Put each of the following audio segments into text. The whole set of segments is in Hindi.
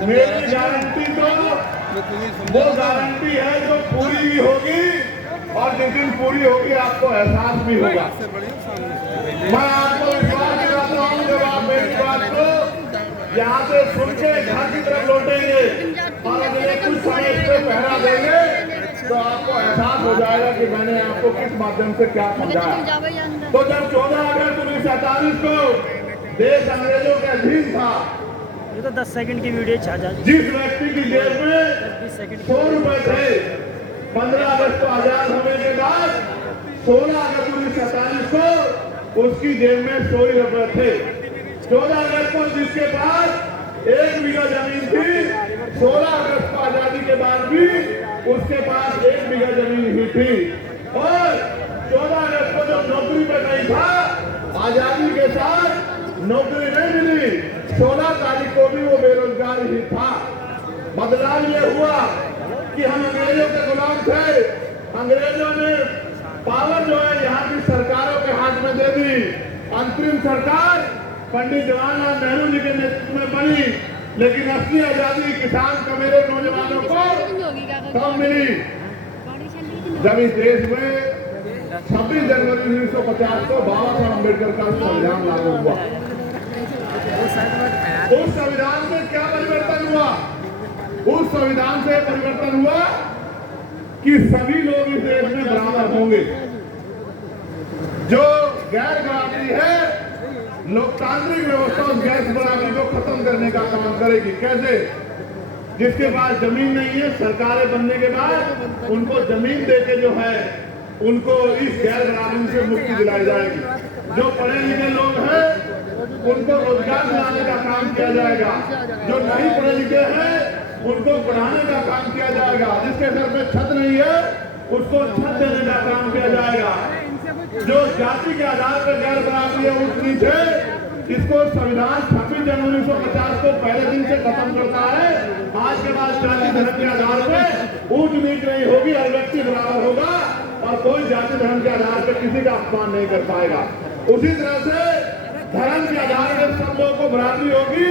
मेरी गारंटी तो वो गारंटी है जो पूरी भी होगी, और जिस दिन पूरी होगी आपको एहसास भी होगा। मैं आपको विश्वास दिलाता हूँ, जब आप मेरी बात को यहाँ से सुन के घर की तरफ लौटेंगे और अगले कुछ समय इस पे पहरा देंगे, तो आपको एहसास हो जाएगा कि मैंने आपको किस माध्यम से क्या समझाया। तो जब 14 अगस्त 1947 को देश अंग्रेजों के अधीन था, ये तो 10 सेकंड की वीडियो छा जिस व्यक्ति की जेब में 100 रुपए थे, 15 अगस्त को आजाद होने के बाद 16 अगस्त 1947 को उसकी जेब में 100 रुपए थे। 14 अगस्त को जिसके पास 1 बीघा जमीन थी, 16 अगस्त को आजादी के बाद भी उसके पास 1 बीघा जमीन ही थी। और 14 अगस्त को जब नौकरी पर नहीं था, आजादी के साथ नौकरी नहीं मिली, 16 तारीख को भी वो बेरोजगार ही था। बदलाव ये हुआ कि हम अंग्रेजों के गुलाम थे। अंग्रेजों ने पावर जो है यहाँ की सरकारों के हाथ में दे दी। अंतरिम सरकार पंडित जवाहरलाल नेहरू जी के नेतृत्व में बनी, लेकिन असली आजादी किसान का मेरे नौजवानों को कब मिली? जब इस देश में 26 जनवरी 1950 को बाबा साहब अम्बेडकर का संविधान लागू हुआ। उस संविधान में क्या परिवर्तन हुआ? उस संविधान से परिवर्तन हुआ कि सभी लोग इस देश में बराबर होंगे। जो गैर बराबरी है, लोकतांत्रिक व्यवस्था उस गैर बराबरी को खत्म करने का काम करेगी। कैसे? जिसके पास जमीन नहीं है, सरकारें बनने के बाद उनको जमीन देके जो है उनको इस गैर बराबरी से मुक्ति दिलाई जाएगी। जो पढ़े लिखे लोग हैं उनको रोजगार दिलाने का काम किया जाएगा। जो नहीं पढ़े लिखे हैं उनको पढ़ाने का काम किया जाएगा। जिसके घर पे छत नहीं है उसको छत देने का काम किया जाएगा। जो जाति के आधार पर गैर बराबरी है, ऊंच नीच है, इसको संविधान 26 जनवरी 1950 को पहले दिन से खत्म करता है। आज के बाद जाति धर्म के आधार पर ऊंच नीच नहीं होगी, हर व्यक्ति बराबर होगा और कोई जाति धर्म के आधार पर किसी का अपमान नहीं कर पाएगा। उसी तरह से धर्म के आधार पर सब लोगों को बराबरी होगी।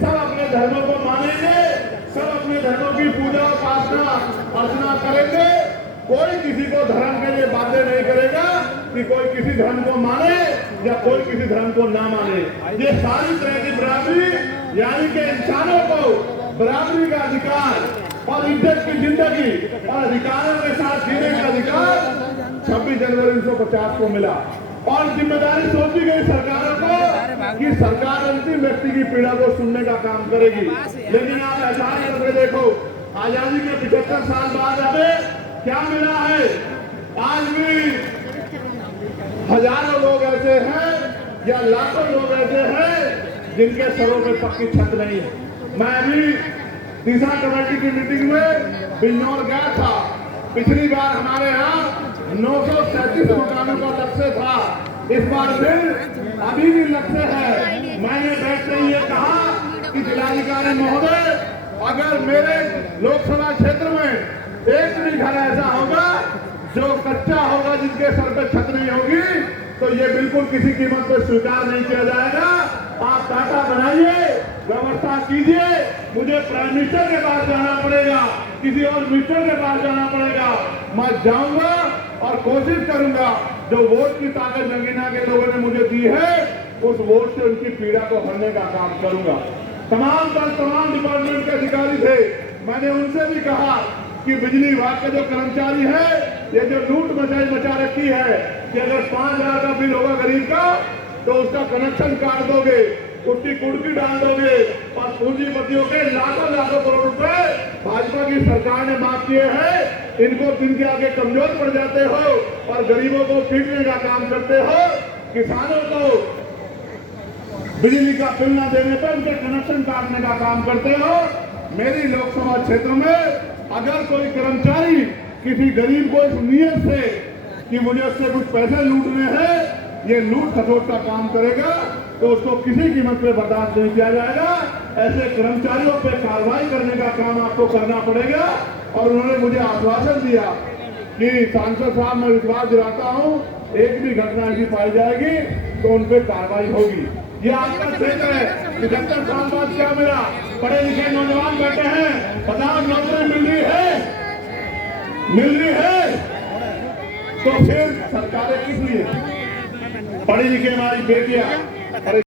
सब अपने धर्मों को मानेंगे, सब अपने धर्मों की पूजा उपासना अर्चना करेंगे। कोई किसी को धर्म के लिए बातें नहीं करेगा कि कोई किसी धर्म को माने या कोई किसी धर्म को ना माने। ये सारी तरह की बराबरी, यानी कि इंसानों को बराबरी का अधिकार और इज्जत की जिंदगी और अधिकारों के साथ जीने का अधिकार 26 जनवरी 1950 को मिला। और जिम्मेदारी सौंपी गई सरकारों को कि सरकार अंतिम व्यक्ति की पीड़ा को सुनने का काम करेगी। लेकिन आप एहसास करके देखो, आजादी के 75 साल बाद हमें क्या मिला है? आज भी हजारों लोग ऐसे हैं या लाखों लोग ऐसे हैं जिनके सरों पे पक्की छत नहीं है। मैं अभी दिशा कमेटी की मीटिंग में बिजनौर गया था। पिछली बार हमारे यहाँ 937 मकानों का लक्ष्य था, इस बार फिर अभी भी लक्ष्य है। मैंने बैठते ही ये कहा कि जिलाधिकारी महोदय, अगर मेरे लोकसभा क्षेत्र में एक भी घर ऐसा होगा जो कच्चा होगा, जिनके सर पे छत नहीं होगी, तो ये बिल्कुल किसी कीमत पर स्वीकार नहीं किया जाएगा। आप टाटा बनाइए, व्यवस्था कीजिए। मुझे प्राइम मिनिस्टर के पास जाना पड़ेगा, किसी और मिनिस्टर के पास जाना पड़ेगा, मैं जाऊंगा और कोशिश करूंगा जो वोट की ताकत नगीना के लोगों ने मुझे दी है, उस वोट से उनकी पीड़ा को भरने का काम करूंगा। तमाम डिपार्टमेंट के अधिकारी थे, मैंने उनसे भी कहा कि बिजली विभाग के जो कर्मचारी है, ये जो लूट मचा रखी है कि अगर 5,000 का बिल होगा गरीब का तो उसका कनेक्शन काट दोगे, उसकी कुर्की डाल दोगे और पूंजीपतियों के लाखों करोड़ रुपए भाजपा की सरकार ने माफ किए हैं। इनको दिन के आगे कमजोर पड़ जाते हो और गरीबों को पीटने का काम करते हो। किसानों को बिजली का बिल न देने पर उनके कनेक्शन काटने का काम करते हो। मेरी लोकसभा क्षेत्र में अगर कोई कर्मचारी किसी गरीब को इस नियत से कि मुझे उससे कुछ पैसे लूटने हैं, ये लूट खसोट का काम करेगा, तो उसको किसी कीमत पे बर्दाश्त नहीं किया जाएगा। ऐसे कर्मचारियों पे कार्रवाई करने का काम आपको करना पड़ेगा। और उन्होंने मुझे आश्वासन दिया कि सांसद साहब, मैं विश्वास दिलाता हूँ, एक भी घटना ऐसी पाई जाएगी तो उन पे कार्रवाई होगी। ये आपका क्षेत्र है। 75 साल बाद क्या मिला? पढ़े लिखे नौजवान बैठे हैं, 50 नौकरी मिल रही है। तो फिर सरकारें किस लिए? पढ़ी लिखी हमारी बेटियां